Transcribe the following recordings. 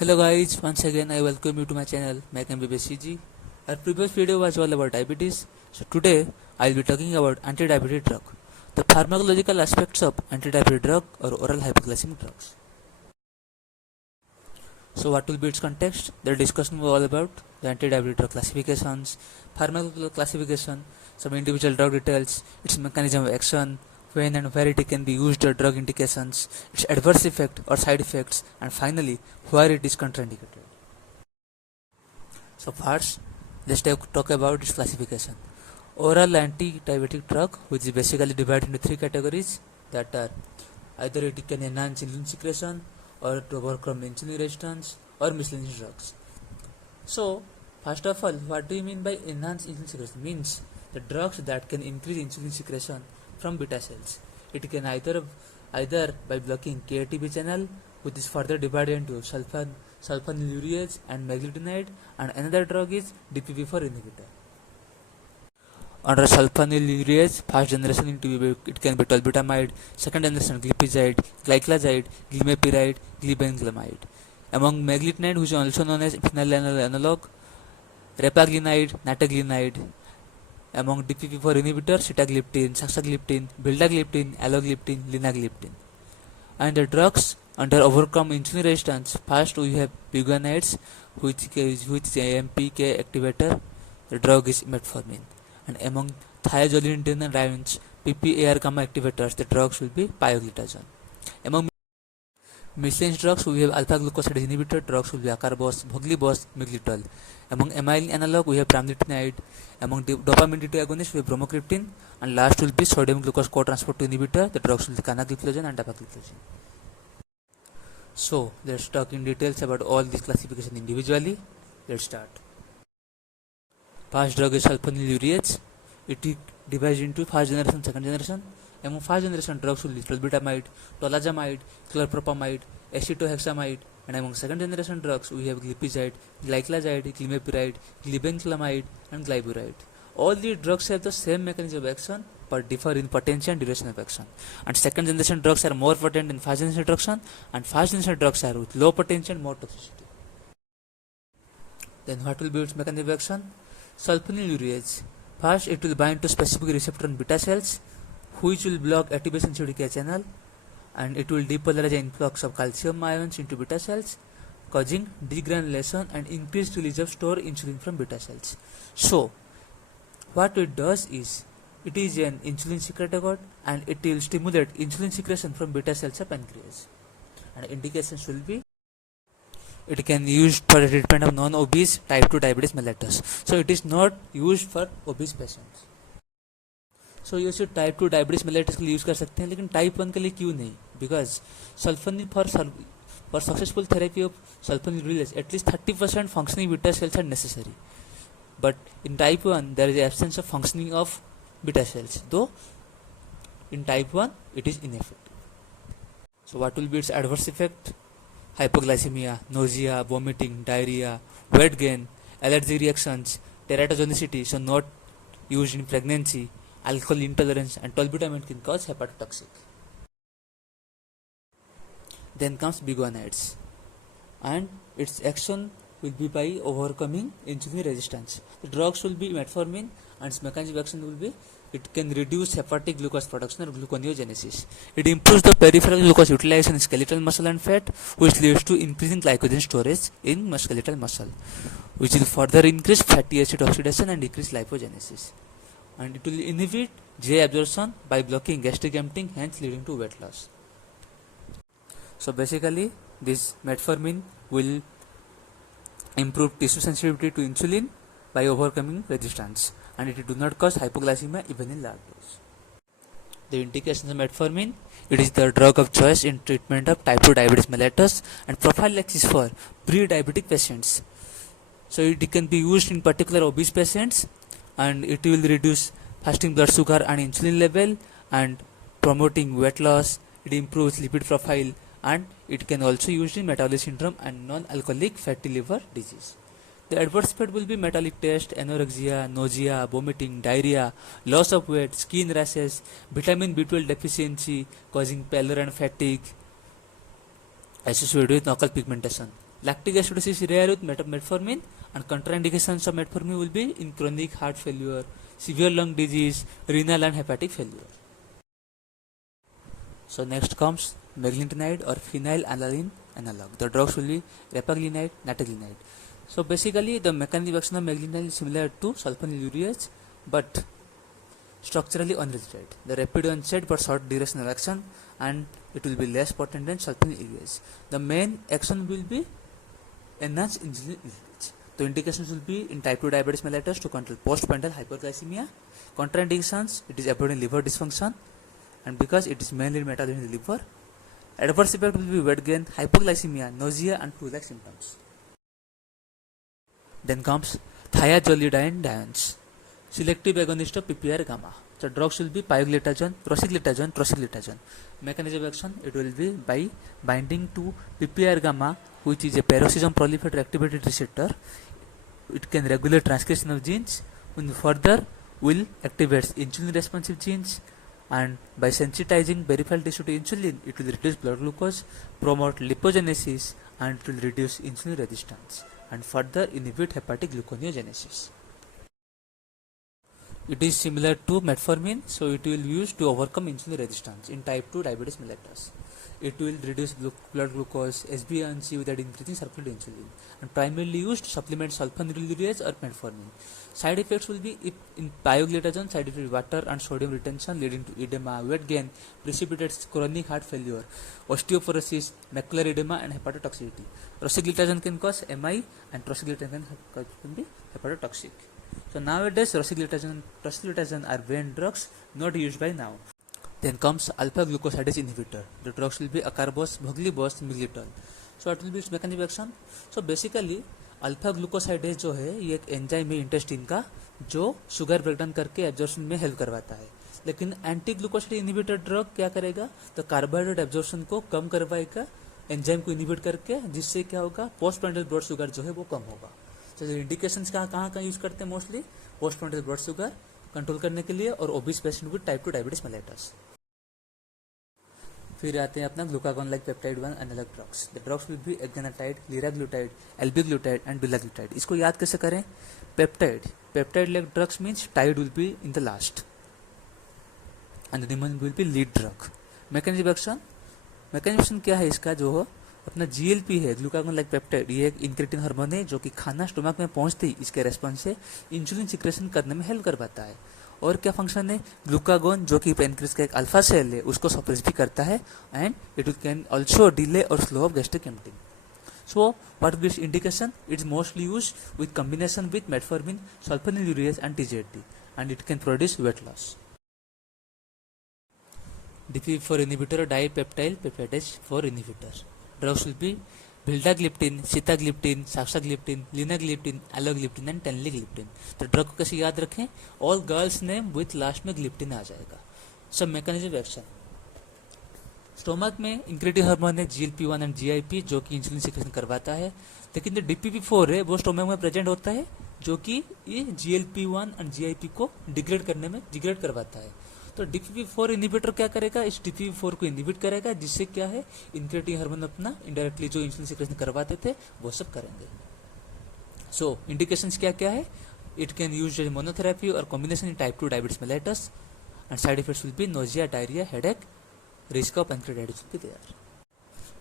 Hello guys, once again I welcome you to my channel MacMBBCG. Our previous video was all about diabetes, so today I will be talking about anti-diabetic drug, the pharmacological aspects of anti-diabetic drug or oral hypoglycemic drugs. So what will be its context? The discussion was all about the anti-diabetic drug classifications, pharmacological classification, some individual drug details, its mechanism of action, when and where it can be used or drug indications, its adverse effect or side effects, and finally where it is contraindicated. So first, let's talk about its classification. Oral anti-diabetic drug, which is basically divided into three categories, that are either it can enhance insulin secretion or to overcome insulin resistance or miscellaneous drugs. So first of all, what do you mean by enhanced insulin secretion? Means the drugs that can increase insulin secretion from beta cells. It can either by blocking KATB channel, which is further divided into sulfonylurease and meglutininide, and another drug is DPP4 inhibitor. Under sulfonylurease, first generation it can be tolbutamide, second generation glipizide, glyclazide, glimepiride, glibenclamide. Among meglutininide, which is also known as phenylalanine analog, repaglinide, nataglinide. Among DPP4 inhibitors, sitagliptin, saxagliptin, vildagliptin, alogliptin, linagliptin. And the drugs under overcome insulin resistance, first we have biguanides, which is AMPK activator. The drug is metformin. And among thiazolidinediones, PPAR gamma activators, the drugs will be pioglitazone. Among miscellaneous drugs, we have alpha glucosidase inhibitor, drugs will be acarbose, voglibose, miglitol. Among amylin analog, we have pramlitelinide. Among dopamine D2 agonists, we have bromocriptine. And last will be sodium glucose cotransport 2 inhibitor, the drugs will be canagliflozin and dapagliflozin. So let's talk in details about all these classifications individually. Let's start. First drug is sulfonylurease. It is divided into first generation, second generation. Among first generation drugs will be tolbutamide, tolazamide, chlorpropamide, acetohexamide, and among second generation drugs we have glipizide, glyclazide, glimepiride, glibenclamide, and glyburide. All these drugs have the same mechanism of action but differ in potency and duration of action. And second generation drugs are more potent than first generation drugs, and first generation drugs are with low potency and more toxicity. Then what will be its mechanism of action? Sulfonylurease. First, it will bind to specific receptor on beta cells, which will block ATP CDK channel, and it will depolarize the influx of calcium ions into beta cells, causing degranulation and increased release of stored insulin from beta cells. So, what it does is, it is an insulin secretagogue and it will stimulate insulin secretion from beta cells of pancreas. And indications will be, it can be used for the treatment of non-obese type 2 diabetes mellitus. So it is not used for obese patients. So ये सिर्फ type 2 diabetes mellitus के लिए use कर सकते हैं, लेकिन type 1 के लिए क्यों नहीं? Because sulphonyl for successful therapy of sulfonylurease, at least 30% functioning beta cells are necessary. But in type 1 there is the absence of functioning of beta cells, though in type 1 it is ineffective. So what will be its adverse effect? Hypoglycemia, nausea, vomiting, diarrhea, weight gain, allergy reactions, teratogenicity, so not used in pregnancy, alcohol intolerance, and tolbutamide can cause hepatotoxic. Then comes biguanides, and its action will be by overcoming insulin resistance. The drugs will be metformin, and its mechanism of action will be, it can reduce hepatic glucose production or gluconeogenesis. It improves the peripheral glucose utilization in skeletal muscle and fat, which leads to increasing glycogen storage in skeletal muscle, which will further increase fatty acid oxidation and decrease lipogenesis. And it will inhibit J absorption by blocking gastric emptying, hence leading to weight loss. So basically, this metformin will improve tissue sensitivity to insulin by overcoming resistance, and it do not cause hypoglycemia even in large dose. The indications of metformin, it is the drug of choice in treatment of type 2 diabetes mellitus and prophylaxis for pre-diabetic patients. So it can be used in particular obese patients, and it will reduce fasting blood sugar and insulin level and promoting weight loss. It improves lipid profile, and it can also used in metabolic syndrome and non-alcoholic fatty liver disease. The adverse effect will be metabolic test, anorexia, nausea, vomiting, diarrhea, loss of weight, skin rashes, vitamin B12 deficiency causing pallor and fatigue, associated with knuckle pigmentation. Lactic acidosis is rare with metformin, and contraindications of metformin will be in chronic heart failure, severe lung disease, renal and hepatic failure. So next comes meglintinide or phenylalanine analog. The drugs will be repaglinide, nataglinide. So basically the mechanism of action of meglintinide is similar to sulfonylureas but structurally unrelated. The rapid onset but short duration of action, and it will be less potent than sulfonylureas. The main action will be enhanced insulin release. The indications will be in type 2 diabetes mellitus to control postprandial hyperglycemia. Contraindications, it is avoiding liver dysfunction, and because it is mainly metabolized in the liver. Adverse effect will be weight gain, hypoglycemia, nausea and flu-like symptoms. Then comes thiazolidine-diones, selective agonist of PPAR gamma. The drugs will be pioglitazone, rosiglitazone. Mechanism of action, it will be by binding to PPAR gamma, which is a peroxisome proliferator activated receptor. It can regulate transcription of genes and further will activate insulin responsive genes, and by sensitizing peripheral tissue to insulin, it will reduce blood glucose, promote lipogenesis, and it will reduce insulin resistance and further inhibit hepatic gluconeogenesis. It is similar to metformin, so it will be used to overcome insulin resistance in type 2 diabetes mellitus. It will reduce blood glucose, HbA1c without increasing circulating insulin, and primarily used to supplement sulfonylureas or metformin. Side effects will be in pioglitazone, side effects water and sodium retention leading to edema, weight gain, precipitates chronic heart failure, osteoporosis, macular edema and hepatotoxicity. Rosiglitazone can cause MI and rosiglitazone can be hepatotoxic. So nowadays rosiglitazone are banned drugs not used by now. Then comes alpha glucosidase inhibitor. The drugs will be acarbose, voglibos, miglitol. So what will be its mechanism of action? So basically alpha glucosidase जो है ये एक enzyme है intestine का जो sugar breakdown करके absorption में help करवाता है. लेकिन एंटी ग्लूकोसाइड इनहिबिटर ड्रग क्या करेगा, तो कार्बोहाइड्रेट एब्जॉर्प्शन को कम करवाएगा एंजाइम को इनहिबिट करके, जिससे क्या होगा पोस्टप्रांडियल ब्लड शुगर जो है वो कम होगा. तो इंडिकेशंस कहाँ यूज करते हैं mostly postprandial blood sugar control करने के लिए और obese patient with type 2 diabetes mellitus. फिर आते हैं अपना glucagon like peptide 1 analogue drugs. The drugs will be exenatide, liraglutide, albiglutide and bilaglutide. इसको याद कैसे करें? Peptide like drugs means tide will be in the last and the निमन will be lead drug. Mechanism action क्या है इसका, जो हो अपना जीएलपी है ग्लूकागोन लाइक पेप्टाइड, ये एक इंक्रेटिन हार्मोन है जो कि खाना स्टोमक में पहुंचते ही इसके रेस्पॉन्स से इंसुलिन सिक्रेशन करने में हेल्प कर पाता है. और क्या फंक्शन है, ग्लूकागोन जो कि पेनक्रियास का एक अल्फा सेल है उसको सप्रेस भी करता है and it can also delay और slow of gastric emptying. So what this indication, it's mostly use with combination with metformin, sulfonylureas and TZD and it can produce weight loss. DPP4 inhibitor or dipeptyl peptidase 4 inhibitor. Drugs will be vildagliptin, sitagliptin, saxagliptin, linagliptin, alogliptin and tenligliptin. तो drug को कैसे याद रखें, all girls name with last में gliptin आ जाएगा. सब mechanism action, stomach में incretin hormone है GLP-1 एंड GIP जो कि इंसुलिन सिक्रेशन करवाता है. लेकिन जो DPP4 है वो स्टोमक में प्रेजेंट होता है जो कि ये GLP-1 एंड GIP को डिग्रेड करवाता है. तो DPP4 इनहिबिटर क्या करेगा, इस DPP4 को इनहिबिट करेगा, जिससे क्या है इंक्रेटिन हार्मोन अपना इनडायरेक्टली जो इंसुलिन सिक्रेशन करवाते थे वो सब करेंगे. सो इंडिकेशंस क्या क्या है, it can use as monotherapy और combination in type 2 diabetes mellitus and side effects will be nausea, diarrhoea, headache, risk of pancreatitis will be there.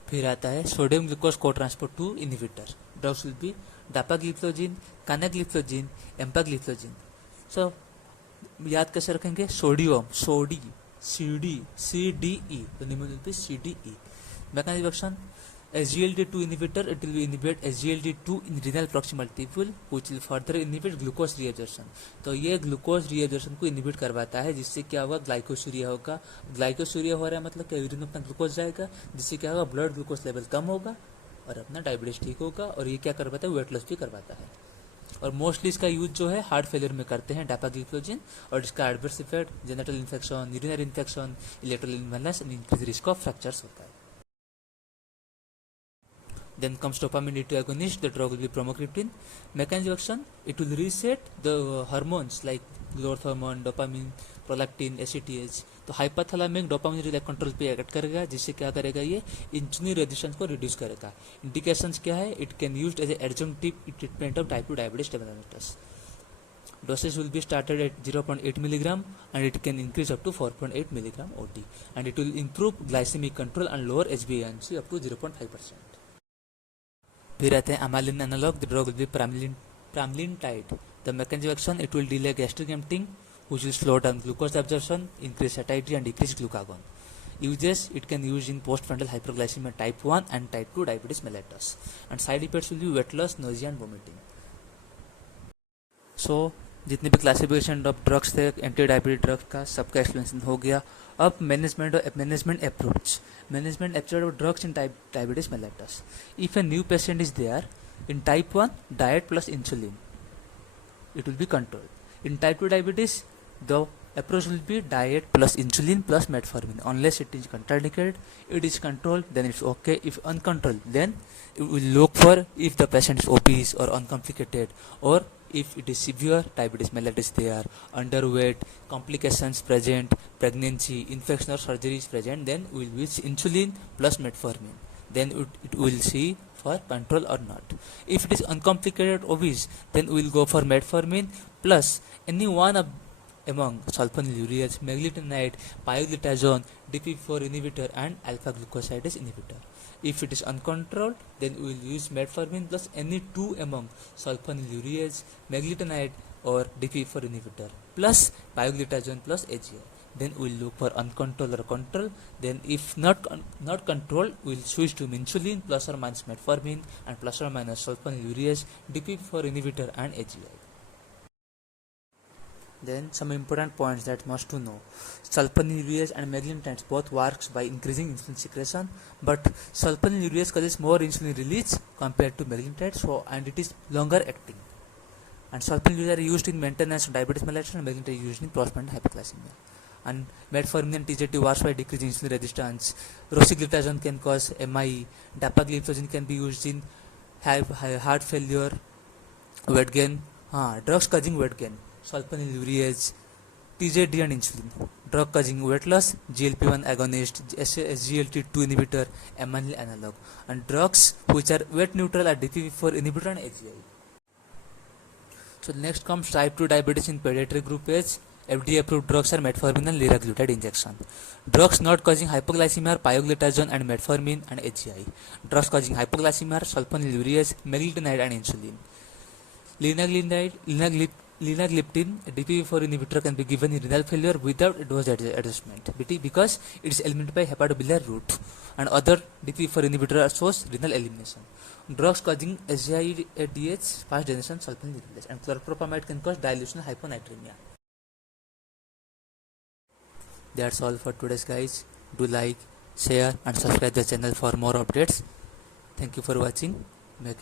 फिर आता है sodium glucose co transport 2 inhibitor. Drugs will be dapagliflozin, canagliflozin, empagliflozin. So याद कैसे रखेंगे, sodium CDE, तो निम्न will be CDE. Mechanism action, SGLT2 inhibitor, it will inhibit SGLT2 in renal proximal tubule which will further inhibit glucose reabsorption. तो ये glucose reabsorption को inhibit करवाता है, जिससे क्या होगा ग्लाइकोसूरिया होगा. ग्लाइकोसूरिया हो रहा है मतलब क्या, यूरिन में अपना ग्लूकोज जाएगा, जिससे क्या होगा ब्लड ग्लूकोज लेवल कम होगा और अपना डायबिटीज ठीक होगा. और ये क्या करवाता है, वेट लॉस भी करवाता है. और मोस्टली इसका यूज जो है हार्ट फेलियर में करते हैं डापाग्लिप्लोजिन, और इसका adverse effect genital infection, urinary infection, electrolyte imbalance and increase risk of fractures होता है. Then comes dopamine D2 agonist. The drug will be bromocriptine. Mechanism of action, it will reset the hormones like growth hormone, dopamine, prolactin, ACTH. तो hypothalamic dopamine control पे act करेगा, जिससे क्या करेगा, ये insulin resistance को रिड्यूस करेगा। Indications क्या है, it can used as adjunctive treatment of type 2 diabetes mellitus. Dosage will be started at 0.8 milligram and it can increase up to 4.8 milligram OD, and it will improve glycemic control and lower HbA1c up to 0.5%. फिर आते हैं amylin analog. The drug will be pramlintide. The mechanism of action, it will delay gastric emptying, which will slow down glucose absorption, increase satiety and decrease glucagon. Uses, it can use in postprandial hyperglycemia type 1 and type 2 diabetes mellitus, and side effects will be weight loss, nausea and vomiting. So जितने भी classification of drugs थे anti diabetic drugs का, सबका explanation हो गया. अब management approach of drugs in diabetes mellitus. If a new patient is there in type 1, diet plus insulin, it will be controlled. In type 2 diabetes, the approach will be diet plus insulin plus metformin. Unless it is contraindicated, it is controlled, then it's okay. If uncontrolled, then it will look for if the patient is obese or uncomplicated, or if it is severe diabetes mellitus, they are underweight, complications present, pregnancy, infection or surgery is present, then we will use insulin plus metformin. Then it will see for control or not. If it is uncomplicated obese, then we will go for metformin plus any one of among sulfonylureas, meglitide, pioglitazone, DPP4 inhibitor and alpha glucosidase inhibitor. If it is uncontrolled, then we will use metformin plus any two among sulfonylureas, meglitide or DPP4 inhibitor plus pioglitazone plus AGI. Then we will look for uncontrolled or control. Then if not controlled, we will switch to insulin plus or minus metformin and plus or minus sulfonylureas, DPP4 inhibitor and AGI. Then some important points that must to know. Sulfonylureas and meglitide both works by increasing insulin secretion, but sulfonylureas causes more insulin release compared to meglitide, so and it is longer acting. And sulfonylureas are used in maintenance of diabetes mellitus and meglitide is used in postprandial hyperglycemia. And metformin and TZD works by decreasing insulin resistance. Rosiglitazone can cause MI. Dapagliflozin can be used in heart failure, weight gain. Drugs causing weight gain. Sulfonylureas, TZD and insulin. Drug causing weight loss, GLP-1 agonist, SGLT2 inhibitor, amylin analog. And drugs which are weight neutral are DPP4 inhibitor and AGI. So next comes type 2 diabetes in pediatric group age. FDA approved drugs are metformin and liraglutide injection. Drugs not causing hypoglycemia are pioglitazone and metformin and AGI. Drugs causing hypoglycemia are sulfonylureas, meglitide and insulin. Linagliptin, a DPP4 inhibitor, can be given in renal failure without dose adjustment because it is eliminated by hepatobiliary route, and other DPP4 inhibitor shows renal elimination. Drugs causing SGI-ADH, fast generation sulfonylureas, and chlorpropamide can cause dilution hyponatremia. That's all for today's guys. Do like, share and subscribe the channel for more updates. Thank you for watching. May